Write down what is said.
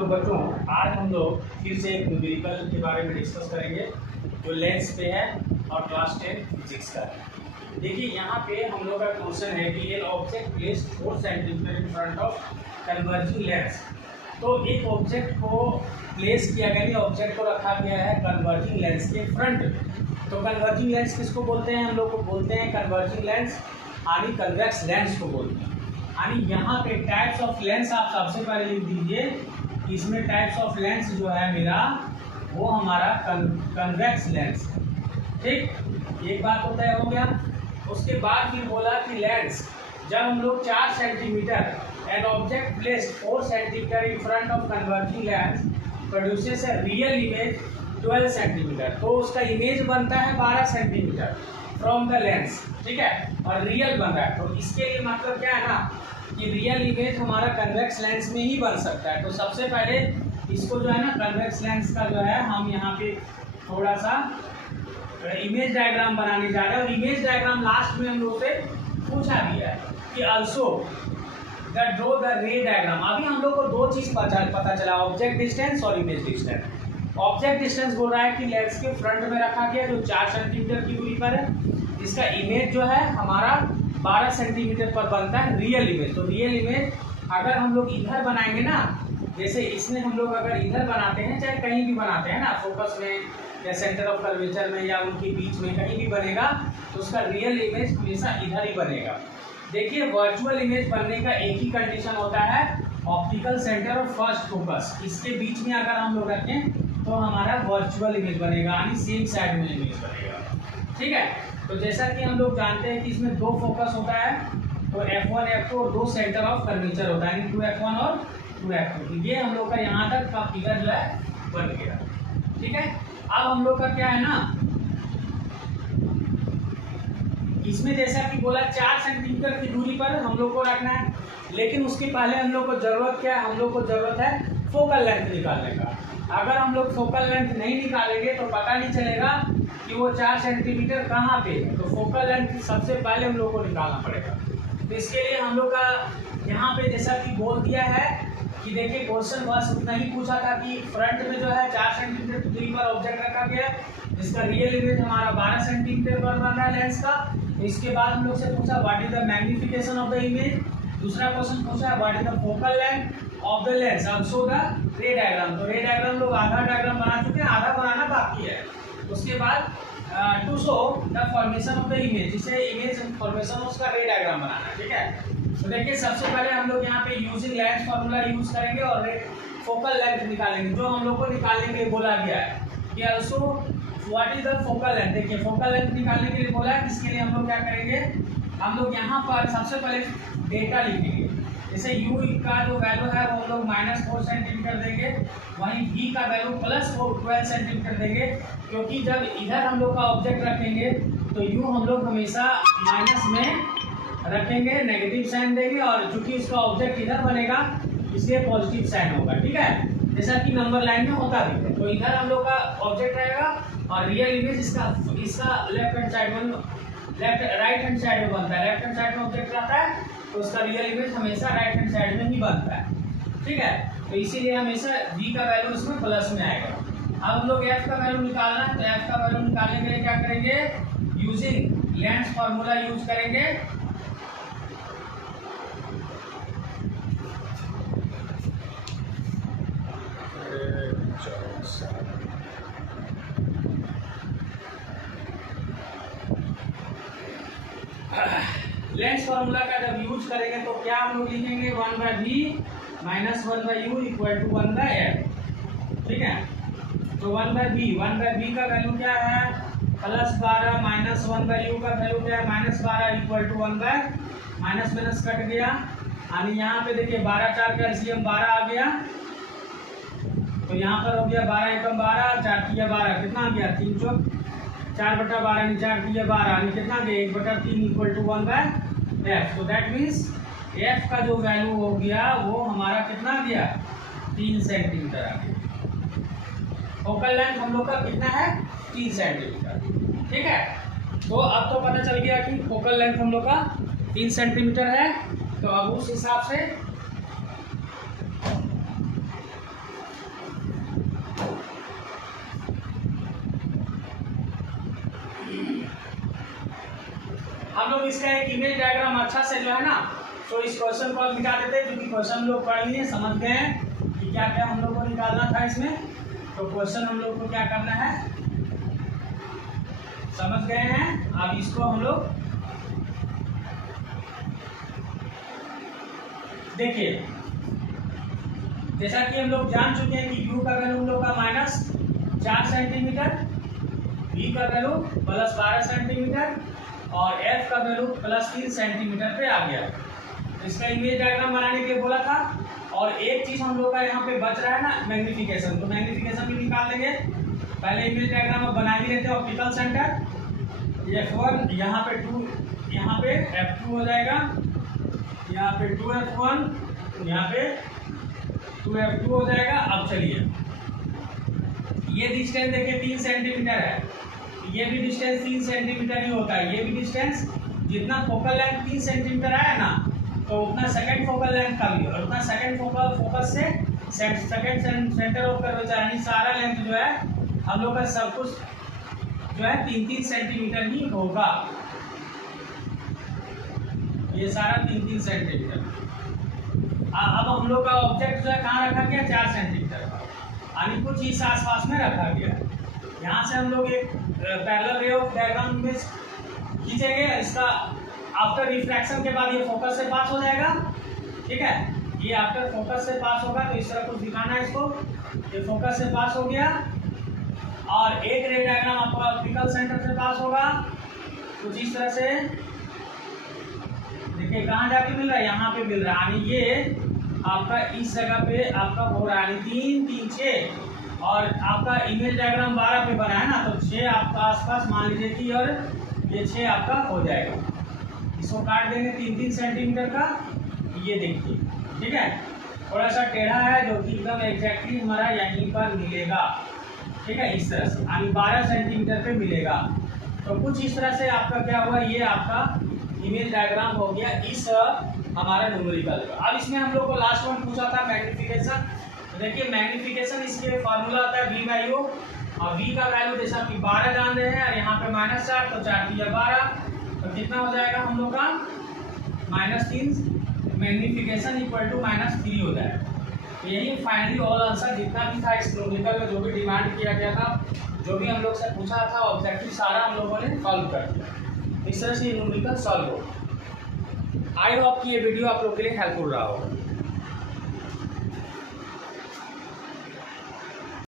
तो बच्चों आज हम लोग फिर से एक न्यूमेरिकल के बारे में डिस्कस करेंगे जो लेंस पे है और क्लास 10 फिजिक्स का है। देखिए यहाँ पे हम लोग का क्वेश्चन है कि an object placed 4 centimetre in front of converging lens. तो एक ऑब्जेक्ट को प्लेस किया गया, ऑब्जेक्ट को रखा गया है कन्वर्जिंग लेंस के फ्रंट। तो कन्वर्जिंग लेंस किसको बोलते हैं? हम लोग को बोलते हैं कन्वर्जिंग लेंस यानी कन्वेक्स लेंस को बोलते हैं। यानी यहाँ पे टाइप्स ऑफ लेंस आप सबसे पहले लिख दीजिए, इसमें टाइप्स ऑफ लेंस जो है मेरा वो हमारा कन्वेक्स लेंस है। ठीक, एक बात तो तय हो गया। उसके बाद फिर बोला कि लेंस जब हम लोग 4 centimetre an object placed 4 centimetre in front of converging lens produces a real image 12 centimetre, तो उसका इमेज बनता है 12 सेंटीमीटर फ्रॉम द लेंस। ठीक है, और रियल बन रहा है। तो इसके लिए मतलब क्या है ना कि रियल इमेज हमारा कन्वेक्स लेंस में ही बन सकता है। तो सबसे पहले इसको जो है ना कन्वेक्स लेंस का जो है हम यहाँ पे थोड़ा सा इमेज डायग्राम बनाने जा रहे हैं। और इमेज डायग्राम लास्ट में हम लोग से पूछा गया है कि ऑल्सो द ड्रॉ द रे डायग्राम। अभी हम लोग को दो चीज़ पता चला, ऑब्जेक्ट डिस्टेंस और इमेज डिस्टेंस। ऑब्जेक्ट डिस्टेंस बोल रहा है कि लेंस के फ्रंट में रखा गया जो 4 सेंटीमीटर की दूरी पर है, इसका इमेज जो है हमारा 12 सेंटीमीटर पर बनता है रियल इमेज। तो रियल इमेज अगर हम लोग इधर बनाएंगे ना, जैसे इसमें हम लोग अगर इधर बनाते हैं, चाहे कहीं भी बनाते हैं ना, फोकस में या सेंटर ऑफ कर्वेचर में या उनके बीच में कहीं भी बनेगा, तो उसका रियल इमेज हमेशा इधर ही बनेगा। देखिए वर्चुअल इमेज बनने का एक ही कंडीशन होता है, ऑप्टिकल सेंटर और फर्स्ट फोकस, इसके बीच में अगर हम लोग रखें तो हमारा वर्चुअल इमेज बनेगा, यानी सेम साइड में इमेज बनेगा। ठीक है, तो जैसा कि हम लोग जानते हैं कि इसमें 2 फोकस होता है, तो F1 F2 और 2 सेंटर ऑफ कर्वेचर होता है, यानी 2F1 और 2F2। तो ये हम लोग का यहाँ तक का फिगर जो है बन गया। ठीक है, अब हम लोग का क्या है ना, इसमें जैसा कि बोला 4 सेंटीमीटर की दूरी पर हम लोग को रखना है, लेकिन उसके पहले हम लोग को जरूरत क्या है? हम लोग को जरूरत है फोकल लेंथ निकालने का। अगर हम लोग फोकल लेंथ नहीं निकालेंगे तो पता नहीं चलेगा कि वो 4 सेंटीमीटर कहाँ पे है। तो फोकल लेंथ सबसे पहले हम लोग को निकालना पड़ेगा। तो इसके लिए हम लोग का यहाँ पे जैसा कि बोल दिया है कि देखिए क्वेश्चन बस उतना ही पूछा था कि फ्रंट में जो है 4 सेंटीमीटर की दूरी पर ऑब्जेक्ट रखा गया, जिसका रियल इमेज हमारा 12 सेंटीमीटर पर बन रहा है लेंस का। इसके बाद हम लोग से पूछा what is the magnification of the image. दूसरा क्वेश्चन पूछा what is the focal length of the lens, also the रे डायग्राम। तो रे डायग्राम लोग आधा डायग्राम बना चुके हैं, आधा बनाना बाकी है। उसके बाद to show the formation of the image, जिसे इमेज फॉर्मेशन उसका रे डायग्राम बनाना है। ठीक है, तो देखिए सबसे पहले हम लोग यहाँ पे यूजिंग लेंस फार्मूला यूज करेंगे और फोकल लेंथ निकालेंगे, जो हम लोग को निकालने के लिए बोला गया है कि also what is the focal length. देखिए फोकल लेंथ निकालने के लिए बोला है, इसके लिए हम लोग क्या करेंगे, हम लोग यहाँ पर सबसे पहले डेटा लिखेंगे। जैसे u का जो वैल्यू है वो हम लोग -4 सेंटीमीटर देंगे, वहीं v का वैल्यू +12 सेंटीमीटर देंगे, क्योंकि जब इधर हम लोग का ऑब्जेक्ट रखेंगे तो u हम लोग हमेशा माइनस में रखेंगे, नेगेटिव साइन देंगे, और चूंकि उसका ऑब्जेक्ट इधर बनेगा इसलिए पॉजिटिव साइन होगा। ठीक है, जैसा कि नंबर लाइन में होता भी है। तो इधर हम लोग का ऑब्जेक्ट रहेगा और रियल इमेज इसका लेफ्ट हैंड साइड में राइट हैंड साइड में बनता है। लेफ्ट हैंड साइड में ऑब्जेक्ट रहता है तो उसका रियल इमेज हमेशा राइट हैंड साइड में ही बनता है। ठीक है, तो इसीलिए हमेशा v का वैल्यू इसमें प्लस में आएगा। अब हम लोग f का वैल्यू निकालना है, तो f का वैल्यू निकालने के लिए क्या करेंगे, यूजिंग लेंस फार्मूला यूज करेंगे। लेंस फार्मूला का जब यूज करेंगे तो क्या हम लोग लिखेंगे, 1/v - 1/u = 1/f। ठीक है, तो 1/v का वैल्यू क्या है, +12 - 1/u का वैल्यू क्या है, -12 = 1/, माइनस माइनस कट गया, यानी यहाँ पे देखिए 12 4 का एलसीएम 12 आ गया। तो यहाँ पर हो गया 12 एकम 12, 4 तिया 12, कितना आ गया 3 चौक 4/12, 4 तिया 12, यानी कितना गया 1/3 = 1/f। तो दैट मीन्स f का जो वैल्यू हो गया वो हमारा कितना गया 3 सेंटीमीटर आ गया। फोकल लेंथ हम लोग का कितना है 3 सेंटीमीटर। ठीक है, तो अब तो पता चल गया कि फोकल लेंथ हम लोग का 3 सेंटीमीटर है। तो अब उस हिसाब से इसका एक इमेज डायग्राम अच्छा से जो है ना, तो इस क्वेश्चन को निकाल देते हैं, क्योंकि क्वेश्चन लोग पढ़ लिए, समझ गए हैं कि क्या क्या हम लोग को निकालना था इसमें। तो क्वेश्चन हम लोग को क्या करना है, समझ गए हैं। अब इसको हम लोग देखिए, जैसा कि हम लोग जान चुके हैं कि u का वैल्यू हम लोग का -4 सेंटीमीटर, v का वैल्यू +12 सेंटीमीटर और f का वैल्यू +3 सेंटीमीटर पे आ गया। इसका इमेज डायग्राम बनाने के लिए बोला था। और एक चीज हम लोग का यहाँ पे बच रहा है ना, मैग्नीफिकेशन। तो मैग्नीफिकेशन भी निकाल लेंगे। पहले इमेज डायग्राम में बना ही लेते हैं। ऑप्टिकल सेंटर f1, यहाँ पे 2, यहाँ पे f2 हो जाएगा, यहाँ पे 2f1, यहाँ पे 2f2 हो जाएगा। अब चलिए, ये डिस्टेंस देखिए 3 सेंटीमीटर है, ये भी डिस्टेंस 3 सेंटीमीटर ही होता है। ये भी डिस्टेंस, जितना फोकल लेंथ 3 सेंटीमीटर आया ना, तो उतना सेकंड फोकल लेंथ का भी, और उतना सेकंड फोकस से सेकंड सेंटर ऑफ कर्वेचर, यानी सारा लेंथ जो है हम लोग का सब कुछ जो है 3-3 सेंटीमीटर ही होगा। ये सारा 3-3 सेंटीमीटर। अब हम लोग का ऑब्जेक्ट जो है कहाँ रखा गया, 4 सेंटीमीटर, यानी कुछ इस आसपास में रखा गया। यहाँ से हम लोग एक पैरेलल रे ऑफ डायग्राम में खींचेंगे। इसका आफ्टर रिफ्रैक्शन के बाद ये फोकस से पास हो जाएगा, ठीक है। ये आफ्टर फोकस से पास होगा, तो इस तरह कुछ दिखाना है इसको। ये फोकस से पास हो गया, और एक रे डायग्राम आपका ऑप्टिकल सेंटर से पास होगा, कुछ इस तरह से। देखिए कहाँ जाके मिल रहा है, यहाँ पे मिल रहा है, यानी ये आपका इस जगह पे आपका हो रहा है, 3, 3, 6, और आपका इमेज डायग्राम 12 पे बना है ना, तो 6 आपका आसपास मान लीजिए कि, और ये 6 आपका हो जाएगा। इसको काट देंगे 3-3 सेंटीमीटर का, ये देखिए, ठीक है। थोड़ा सा टेढ़ा है, जो कि एकदम एग्जैक्टली हमारा यहीं पर मिलेगा, ठीक है, इस तरह से, यानी 12 सेंटीमीटर पे मिलेगा। तो कुछ इस तरह से आपका क्या हुआ, ये आपका इमेज डायग्राम हो गया इस हमारा न्यूमेरिकल। अब इसमें हम लोग को लास्ट वन पूछा था मैग्नीफिकेशन। देखिए मैग्नीफिकेशन, इसके फॉर्मूला आता है v/u, और v का वैल्यू जैसा कि 12 जान रहे हैं, और यहाँ पे -4, तो 4 × 12, तो कितना हो जाएगा हम लोग का, -3, मैग्नीफिकेशन इक्वल टू -3 हो जाएगा। तो यही फाइनली ऑल आंसर जितना भी था इस न्यूमेरिकल में, जो भी डिमांड किया गया था, जो भी हम लोग से पूछा था ऑब्जेक्टिव, सारा हम लोगों ने सॉल्व कर दिया। इस तरह से ये न्यूमेरिकल सॉल्व हो। आई होप कि ये वीडियो आप लोग के लिए हेल्पफुल रहा होगा।